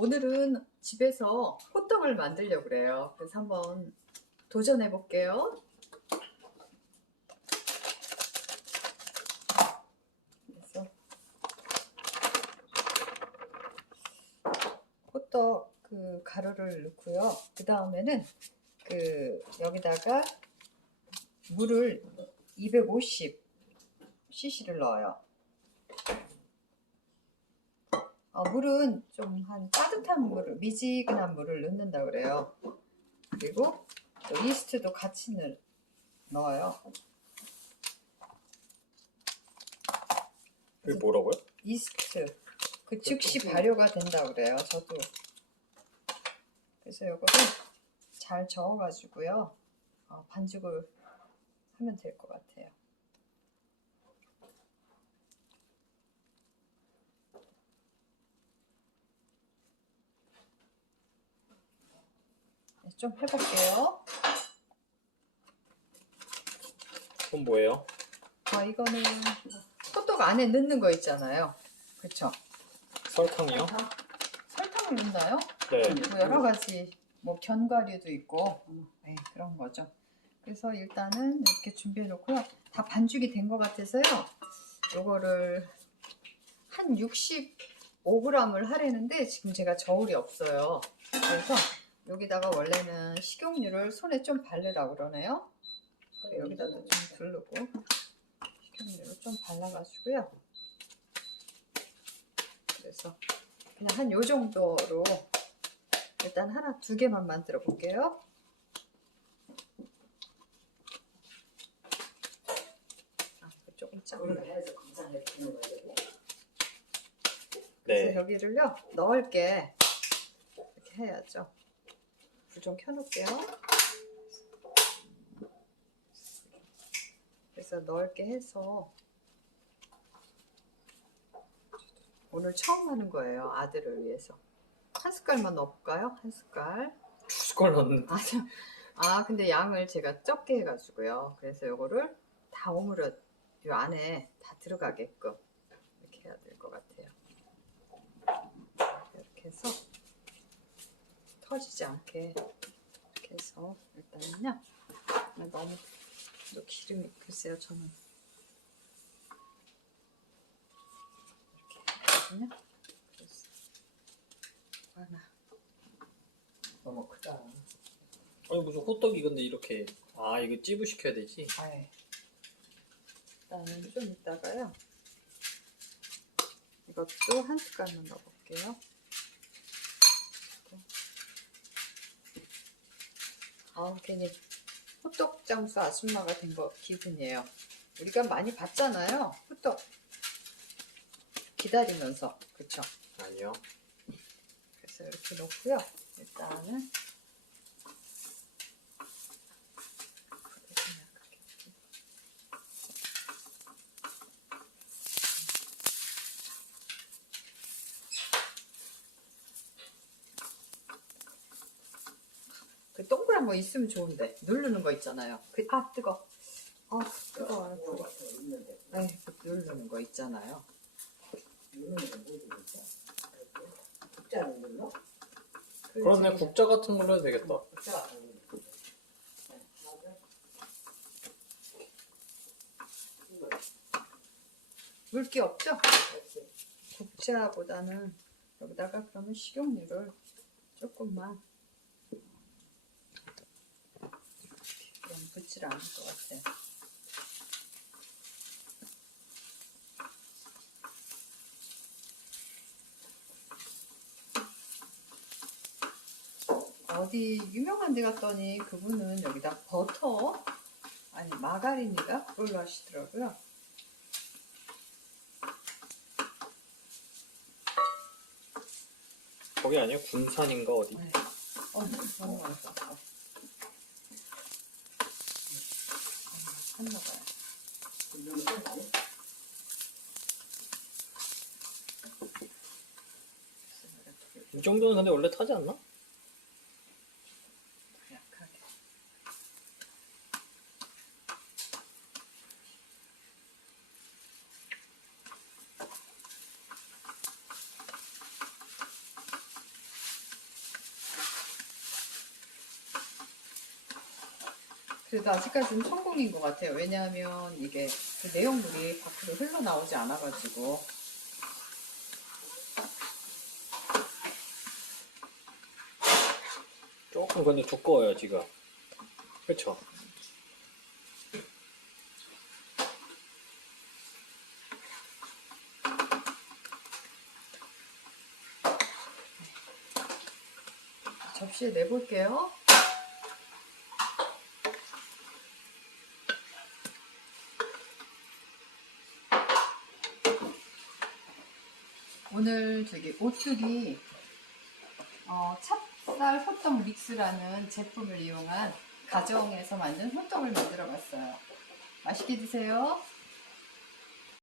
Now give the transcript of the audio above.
오늘은 집에서 호떡을 만들려고 그래요. 그래서 한번 도전해 볼게요. 그래서 호떡 그 가루를 넣고요. 그 다음에는 그 여기다가 물을 250cc를 넣어요. 어, 물은 좀 한 따뜻한 물을 미지근한 물을 넣는다 그래요. 그리고 또 이스트도 같이 넣, 넣어요. 그게 뭐라고요? 이스트 그 즉시 발효가 된다 그래요. 저도 그래서 이거를 잘 저어가지고요 어, 반죽을 하면 될 것 같아요. 좀 해볼게요. 그건 뭐예요? 아 이거는 호떡 안에 넣는 거 있잖아요. 그렇죠? 설탕이요? 설탕을 넣나요? 네. 뭐 여러 가지 뭐 견과류도 있고 네, 그런 거죠. 그래서 일단은 이렇게 준비해 놓고요. 다 반죽이 된 것 같아서요. 요거를 한 65g을 하려는데 지금 제가 저울이 없어요. 그래서 여기다가 원래는 식용유를 손에 좀 바르라고 그러네요. 여기다도 좀 두르고 식용유를 좀 발라가지고요. 그래서 그냥 한 요 정도로 일단 하나 두 개만 만들어 볼게요. 아, 이거 조금 작네. 그래서 네. 여기를요 넣을게 이렇게 해야죠. 불 좀 켜놓을게요. 그래서 넣을게 해서 오늘 처음 하는 거예요 아들을 위해서 한 숟갈만 넣어볼까요? 한 숟갈. 두 숟갈 넣는. 아, 저- 아 근데 양을 제가 적게 해가지고요. 그래서 요거를 다 오므려 요 안에 다 들어가게끔 이렇게 해야 될 것 같아요. 이렇게 해서 터지지 않게 이렇게 해서 일단은요. 너무 또 기름이 글쎄요 저는 이렇게 하거든요. 그래서 하나 너무 크다. 아니 무슨 호떡이 근데 이렇게 아 이거 찌부시켜야 되지? 아예. 일단은 좀 이따가요. 이것도 한 숟갈만 넣어볼게요. 아, 괜히 호떡 장수 아줌마가 된거 기분이에요. 우리가 많이 봤잖아요. 호떡 기다리면서, 그쵸? 아니요. 그래서 이렇게 놓고요. 일단은 불을 좀 약하게 좀 그 동그란 거 있으면 좋은데 누르는 거 있잖아요. 그, 아 뜨거. 아 뜨거워요. 있는데 네, 그 누르는 거 있잖아요. 그 저기- 국자 같은 걸로 해도 되겠다. 물기 없죠? 국자보다는 여기다가 그러면 식용유를 조금만 붙질 않을 것 같아요. 어디 유명한 데 갔더니 그분은 여기다 버터 아니 마가린인가 그걸로 하시더라고요. 거기 아니야? 군산인가 어디? 네. 어, 너무 맛있어. 한나 봐요. 이 정도는 근데 원래 타지 않나? 약하게. 그래도 아직까지는 성공인 것 같아요. 왜냐하면 이게 그 내용물이 밖으로 흘러나오지 않아가지고. 조금 근데 두꺼워요 지금. 그렇죠. 접시에 내볼게요. 오늘 저기 오뚜기 어, 찹쌀 호떡 믹스라는 제품을 이용한 가정에서 만든 호떡을 만들어 봤어요. 맛있게 드세요.